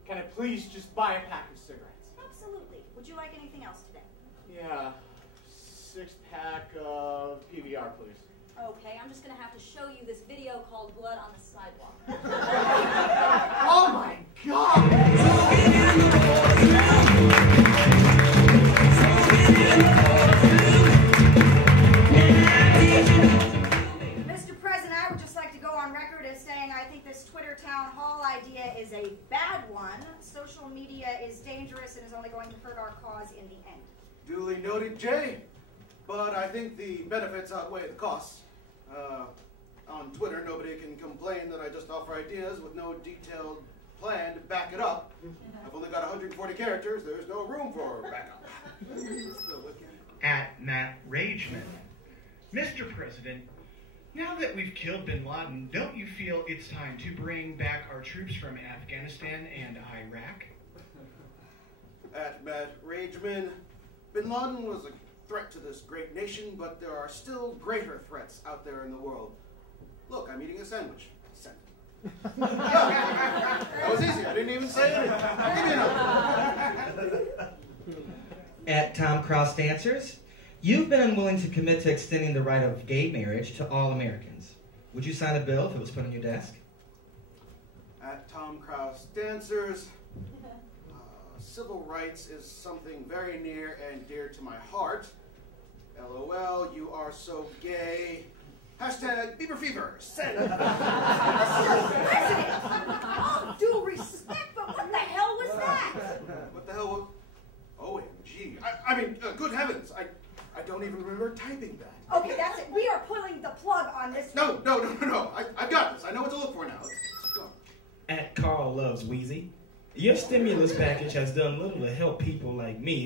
Can I please just buy a pack of cigarettes? Absolutely. Would you like anything else today? Yeah, 6-pack of PBR, please. Okay, I'm just going to have to show you this video called Blood on the Sidewalk. Oh my God! Mr. President, I would just like to go on record as saying I think this Twitter town hall idea is a bad one. Social media is dangerous and is only going to hurt our cause in the end. Duly noted, Jay. But I think the benefits outweigh the costs. On Twitter, nobody can complain that I just offer ideas with no detailed plan to back it up. I've only got 140 characters. There's no room for backup. At Matt Rageman. Mr. President, now that we've killed bin Laden, don't you feel it's time to bring back our troops from Afghanistan and Iraq? At Matt Rageman, bin Laden was a threat to this great nation, but there are still greater threats out there in the world. Look, I'm eating a sandwich. Send it. That was easy. I didn't even say anything. Give me another. At Tom Cross Dancers, you've been unwilling to commit to extending the right of gay marriage to all Americans. Would you sign a bill if it was put on your desk? At Tom Cross Dancers, civil rights is something very near and dear to my heart. LOL, you are so gay. Hashtag Bieber Fever. Send it. Mr. President, all due respect, but what the hell was that? What the hell was... OMG. I mean, good heavens. I don't even remember typing that. Okay, that's it. We are pulling the plug on this. No. I've got this. I know what to look for now. Let's go. At Carl Loves Wheezy, your stimulus package has done little to help people like me